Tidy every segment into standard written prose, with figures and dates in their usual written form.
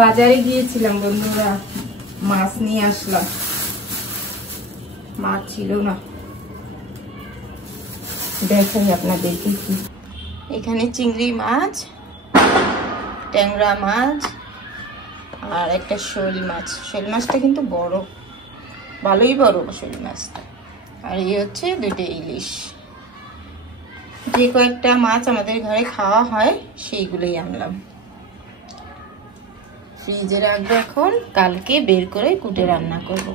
বাজারে গিয়েছিলাম বন্ধুরা, মাছ নিয়ে আসলাম, মাছ ছিল না, দেখাই আপনাদেরকে কি। এখানে চিংড়ি মাছ, ট্যাংরা মাছ আর একটা শোল মাছ। শোল মাছটা কিন্তু বড়, ভালোই বড় শোল মাছটা। আর এই হচ্ছে 2টা ইলিশ। যে কয়েকটা মাছ আমাদের ঘরে খাওয়া হয় সেইগুলোই আনলাম। ফ্রিজে রাখবো, এখন কালকে বের করে কুটে রান্না করব।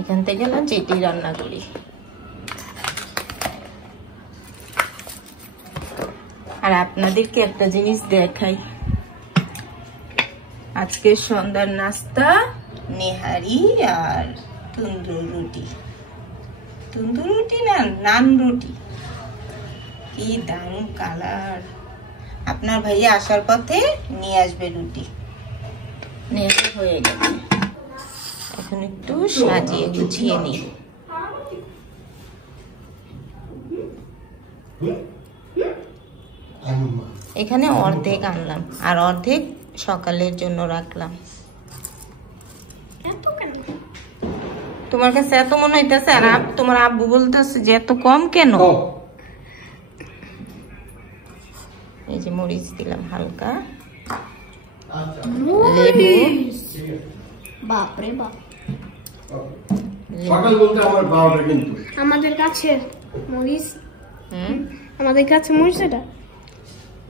এখান থেকে না যেটি রান্না করি। আর আপনাদেরকে একটা জিনিস দেখাই, আজকে সন্ধ্যার নাস্তা নেহারি আর তন্দুর রুটি। তন্দুর রুটি না, নান রুটি, কি দারুণ কালার। আপনার ভাইয়া আসার পথে নিয়ে আসবে রুটি। নেহারি হয়ে গেছে, এখন একটু সাজিয়ে গুছিয়ে নিই। এখানে অর্ধেক আনলাম আর অর্ধেক সকালের জন্য রাখলাম। তোমার কাছে এত মনে হইতেছে, আর তোমার আব্বু বলতেছে যে এত কম কেন? এই যে মরিচ দিলাম হালকা, লেবু। বাপরে বাপ, সকাল বলতে আমার বাবাটা কিন্তু আমাদের কাছে মরিচ, আমাদের কাছে মরিচ এটা।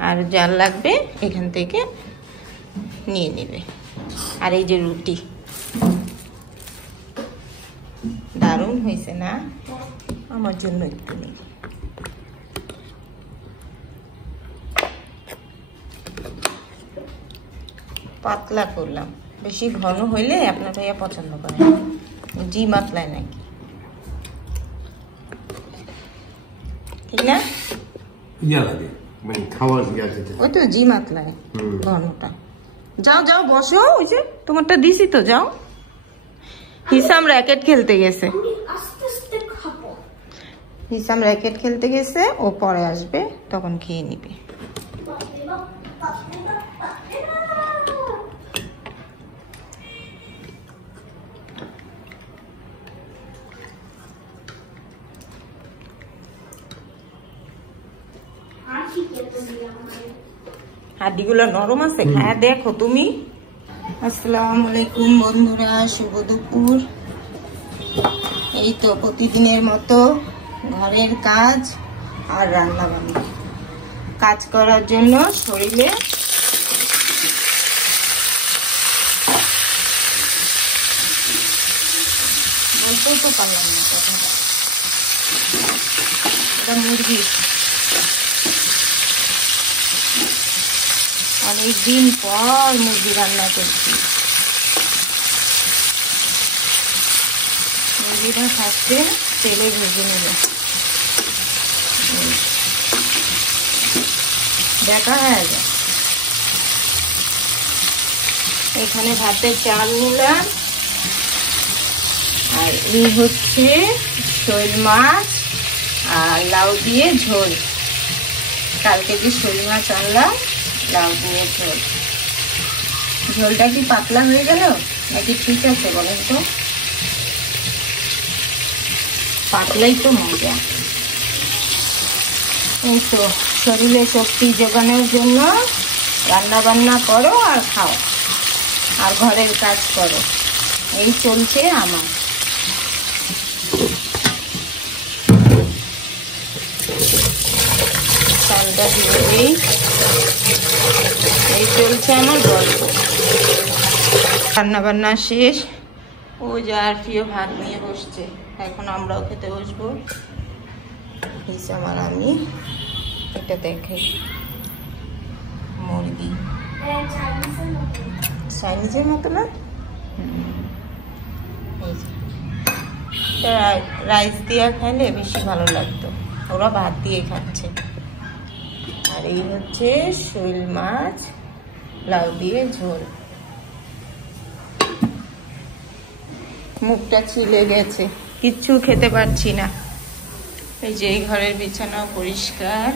আর যার লাগবে এখান থেকে নিয়ে নেবে। আর এই যে রুটি, দারুণ হয়েছে না? আমার জন্য একটু নেই। পাতলা করলাম, বেশি ঘন হইলে আপনার ভাইয়া পছন্দ করে, জি মাতলায় নাকি, ঠিক না? ওই তো জি মাতলায় ঘনটা। যাও যাও বসো, ওই যে তোমারটা দিছি তো, যাও। হিসাম র্যাকেট খেলতে গেছে, হিসাম র্যাকেট খেলতে গেছে, ও পরে আসবে, তখন খেয়ে নিবে। হাড্ডিগুলো নরম আছে, খায়া দেখো তুমি। আসসালামু আলাইকুম বন্ধুরা, শুভ দুপুর। এই তো প্রতিদিনের মতো ঘরের কাজ আর রান্না বান্না। কাজ করার জন্য শরীরে বলতেই তো পারলাম না কথাটা। এটা মুরগি, অনেকদিন পর মুরগি রান্না করছি। মুরগিটা ফার্স্টে তেলে ভেজে নিল, দেখা হয়ে যায়। এখানে ভাতের চাল নিলাম, আর এই হচ্ছে শোল মাছ আর লাউ দিয়ে ঝোল। কালকে যে শোল মাছ আনলাম, লাউ দিয়ে ঝোল। ঝোলটা কি পাতলা হয়ে গেল নাকি ঠিক আছে বলেন তো? পাতলাই তো মজা। এই তো শরীরে শক্তি যোগানোর জন্য রান্না বান্না করো আর খাও আর ঘরের কাজ করো, এই চলছে আমার। চালটা দিয়ে দিই, এই চলছে আমার গল্প। রান্না বান্না শেষ, ও যার প্রিয় ভাত নিয়ে বসছে, এখন আমরাও খেতে বসবো। আমার আমি এটা দেখাই, মুরগি চাইনিজের মতো না, রাইস দিয়ে খাইলে বেশি ভালো লাগতো, ওরা ভাত দিয়ে খাচ্ছে। আর এই হচ্ছে শোল মাছ লাউ দিয়ে ঝোল। মুখটা ছিলে গেছে, কিচ্ছু খেতে পারছি না। এই যে এই ঘরের বিছানা পরিষ্কার।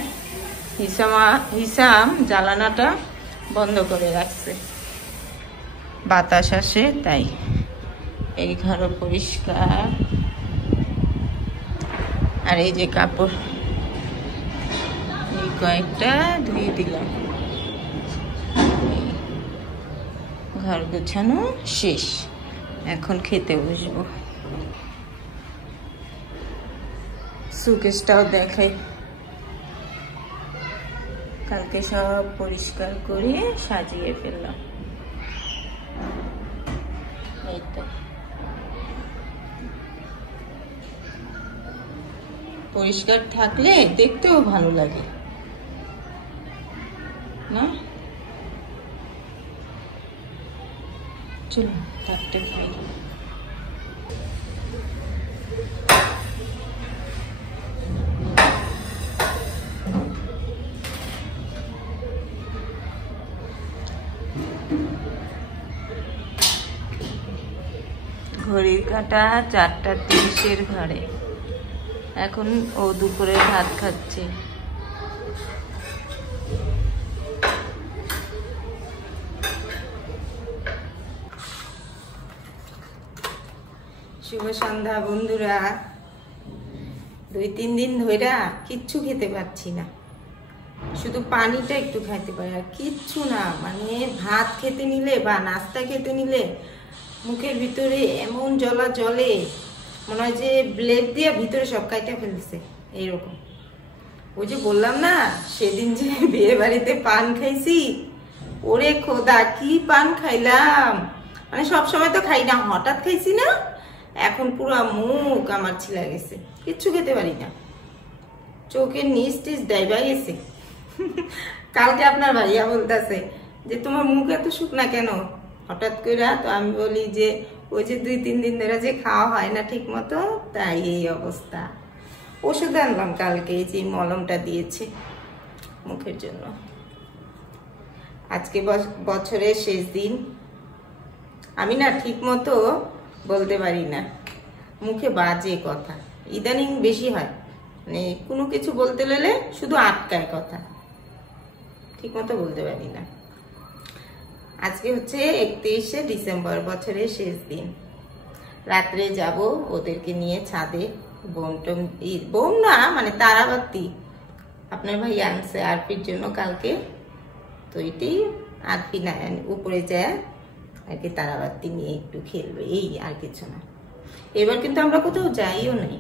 হিসাম জানালাটা বন্ধ করে রাখছে, বাতাস আসে তাই। এই ঘরও পরিষ্কার। আর এই যে কাপড় এই কয়েকটা ধুয়ে দিলাম। ঘর গোছানো শেষ, এখন খেতে বসবো। সুকেশটাও দেখাই, কালকে সব পরিষ্কার করে সাজিয়ে ফেললাম। এইটা পরিষ্কার থাকলে দেখতেও ভালো লাগে না? চলো থাকতে খাই। ঘড়ির কাঁটা 4:30 ঘরে। এখন ও দুপুরে ভাত খাচ্ছে। শুভ সন্ধ্যা বন্ধুরা। 2-3 দিন ধরে কিচ্ছু খেতে পাচ্ছি না, শুধু পানিটা একটু খাইতে পারি আর কিচ্ছু না। মানে ভাত খেতে নিলে বা নাস্তা খেতে নিলে মুখের ভিতরে এমন জ্বলা জ্বলে, মনে হয় যে ব্লেড দিয়ে ভিতরে সব কাইটা ফেলছে এইরকম। ওই যে বললাম না সেদিন যে বিয়ে বাড়িতে পান খাইছি, ওরে খোদা কি পান খাইলাম। মানে সবসময় তো খাই না, হঠাৎ খাইছি না, এখন পুরো মুখ আমার ছিলা গেছে, কিচ্ছু খেতে পারি না, চোখের নিচ টিচ ডাইবা গেছে। কালকে আপনার ভাইয়া বলতেছে যে তোমার মুখ এত শুকনা কেন হঠাৎ করে? তো আমি বলি যে ওই যে 2-3 দিন ধরে যে খাওয়া হয় না ঠিক মতো, তাই এই অবস্থা। ওষুধ আনলাম কালকে, যে মলমটা দিয়েছে মুখের জন্য। আজকে বছরের শেষ দিন, আমি না ঠিক মতো বলতে পারি না, মুখে বাজে কথা ইদানিং বেশি হয়। মানে কোনো কিছু বলতে গেলে শুধু আটকায় কথা, ঠিক মতো বলতে পারি না। আজকে হচ্ছে 31শে ডিসেম্বর, বছরের শেষ দিন। রাত্রে যাব ওদেরকে নিয়ে ছাদে, বোম না মানে তারাবাতি আপনার ভাই আনছে আরপির জন্য কালকে, তো এটাই আরপি না উপরে যায় আর কি তারাবাতি নিয়ে একটু খেলবে, এই আর কিছু না। এবার কিন্তু আমরা কোথাও যাইও নাই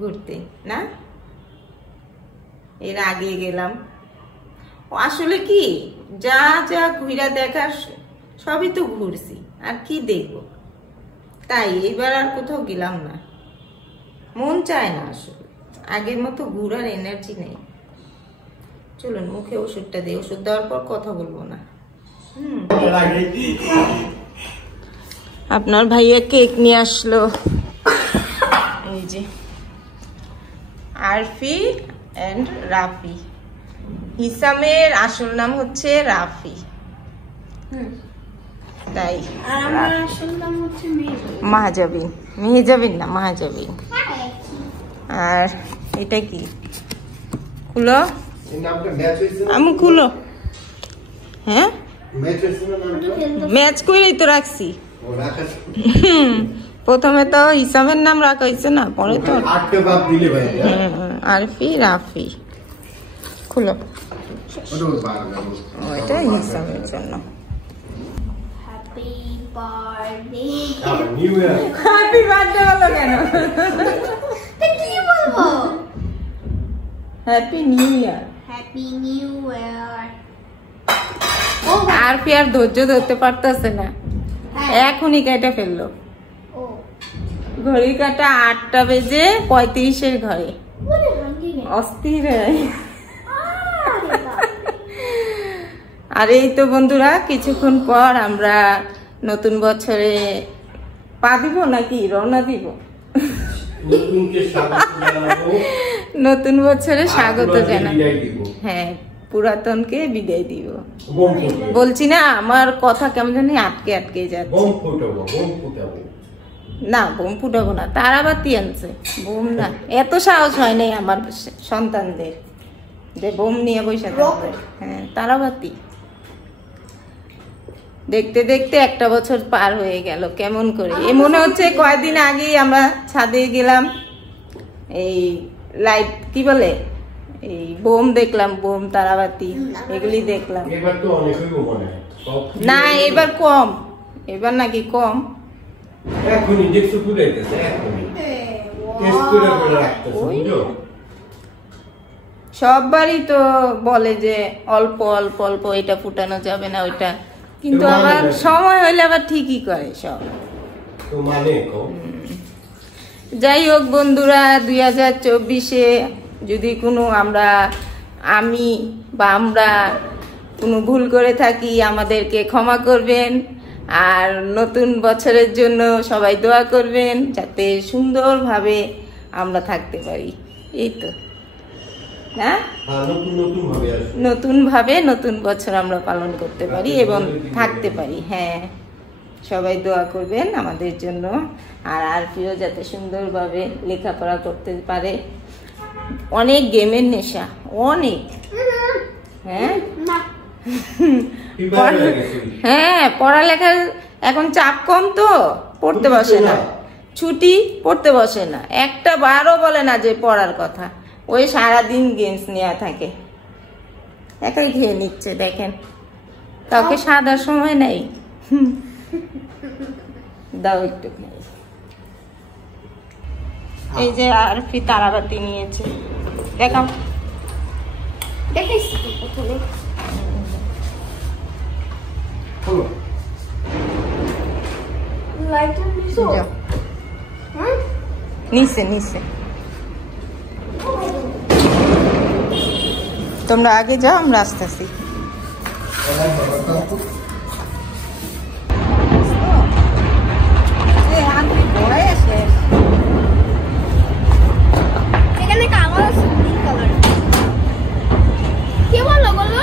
ঘুরতে না, এর আগে গেলাম। আসলে কি যা যা ঘুরা দেখার সবই তো ঘুরছি, আর কি দেখবো, তাই এবার আর কোথাও গেলাম না, মন চায় না আসলে, আগের মতো ঘুরার এনার্জি নেই। চলুন মুখে ওষুধটা দিই, ওষুধ দেওয়ার পর কথা বলবো না। আপনার ভাইয়া কেক নিয়ে আসলো, এই যে আরফি এন্ড রাফি। হিসামের আসল নাম হচ্ছে রাফি, তাই আমার আসল নাম হচ্ছে মাহাজাবিন। মেহেজাবিন না, মাহাজাবিন। আর এটা কি খুলো, আমি খুলো। হ্যাঁ ম্যাচ করেই তো রাখছি, প্রথমে তো হিসামের নাম রাখা হয়েছে না, পরে তো আরফি রাফি। খুলো, ওইটা হিসামের জন্য। Happy birthday. হ্যাপি বার্থডে বলো কেন? কি বলবো? Happy new year. Happy new year. Arfi আর ধৈর্য ধরতে পারতেছে না, এখনই কেটে ফেললো। ঘড়ি কাটা 8:35 ঘরে, অস্থির। আর এই তো বন্ধুরা কিছুক্ষণ পর আমরা নতুন বছরে পা দিব নাকি রওনা দিব, নতুন বছরে স্বাগত জানাবো। হ্যাঁ পুরাতনকে বিদায় দিব। বলছি না আমার কথা কেমন জানি আটকে আটকে যাচ্ছে। না বোম ফুটাবো না, তারাবাতি আনছে, বোম না। এত সাহস হয় নাই আমার সন্তানদের যে বোম নিয়ে বসে থাকবে। হ্যাঁ তারাবাতি। দেখতে দেখতে একটা বছর পার হয়ে গেল কেমন করে। এ মনে হচ্ছে কয়েকদিন আগেই আমরা ছাদে গেলাম, এই লাইট কি বলে, এই বোম দেখলাম, বোম তারাবাতি এগুলি দেখলাম। এবার তো অনেক হইব মনে হয়। না এবার কম, এবার নাকি কম। এখনই দেখছো ফুটাইতেছে, এখনই টেস্ট করে করে রাখতেছে, বুঝছো? সববারই তো বলে যে অল্প অল্প অল্প, এটা ফুটানো যাবে না ওইটা, কিন্তু তো মানে আবার না। সময় হইলে আবার ঠিকই করে সব। তো মানে কম। যাই হোক বন্ধুরা, 2024-এ যদি কোনো আমি বা আমরা কোনো ভুল করে থাকি আমাদেরকে ক্ষমা করবেন, আর নতুন বছরের জন্য সবাই দোয়া করবেন যাতে সুন্দরভাবে আমরা থাকতে পারি। এই তো না, হ্যাঁ, নতুন নতুন ভাবে আসবে। নতুনভাবে নতুন বছর আমরা পালন করতে পারি এবং থাকতে পারি। হ্যাঁ, সবাই দোয়া করবেন আমাদের জন্য, আর আরপিও যাতে সুন্দরভাবে লেখাপড়া করতে পারে। অনেক গেমের নেশা, অনেক। হ্যাঁ ফিফা হয়ে গেছে। হ্যাঁ, পড়ালেখার এখন চাপ কম তো, পড়তে বসে না, ছুটি পড়তে বসে না, একটা বারও বলে না যে পড়ার কথা, ওই সারাদিন গেমস নেওয়া থাকে। একাই খেয়ে নিচ্ছে দেখেন, কাউকে সাদার সময় নেই। দাও একটু। এই যে আরফি তারাবাতি নিয়েছে, দেখাও। দেখাইছি তো প্রথমে। হলো। লাইটার নিছো? যাও। হ্যাঁ? নিচে নিচে তোমরা আগে যাও, আমরা আসতেছি। এখানে কাগজ আছে, নীল কালার। কি বলো বলো?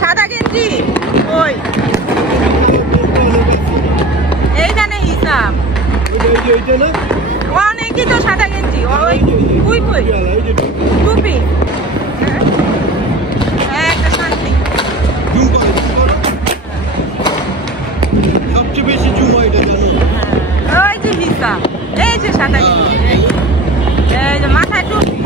সাদা গেঞ্জি ওই এইখানে হিসাব অনেকই তো সাদা গেঞ্জি, ওই কুই কুই টুপি, একটা শান্তি। সবচেয়ে বেশি জুমা এটা জানো? ওই যে হিসাব, এই যে সাদা গেঞ্জি, এই যে মাথায় টুপি।